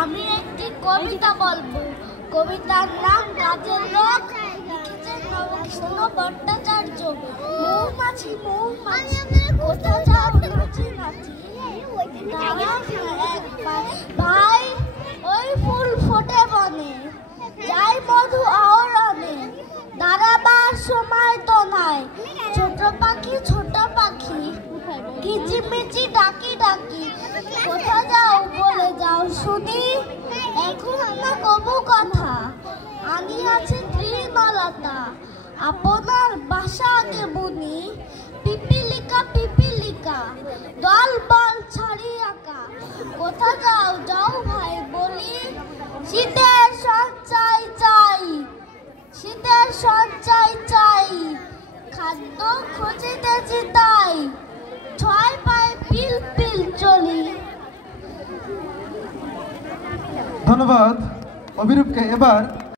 আমি একটি কবিতা বলবো। কবিতার নাম গাছের রোগ, লিখেছেন নবকৃষ্ণ ভট্টাচার্য। মৌমাছি মৌমাছি কোথা যাও নাচি নাচি, ভাই ওই ফুল ফোটে বনে, যাই মধু আওড়ানে, দাঁড়াবার সময় তো নাই। ছোট পাখি কিচিমিচি ডাকি ডাকি, কোথা যাও বলে যাও শুনি, এখন না কবু কথা আনি আছে তৃণলতা, আপনার বাসা আগে বুনি। পিপিলিকা দল বল ছাড়ি আঁকা, কোথা যাও যাও ভাই বলি, শীতের সঞ্চয় চাই, খাদ্য খুঁজিতেছি তাই, ছয় পায়ে পিল চলি। ধন্যবাদ অভিরূপকে। এবার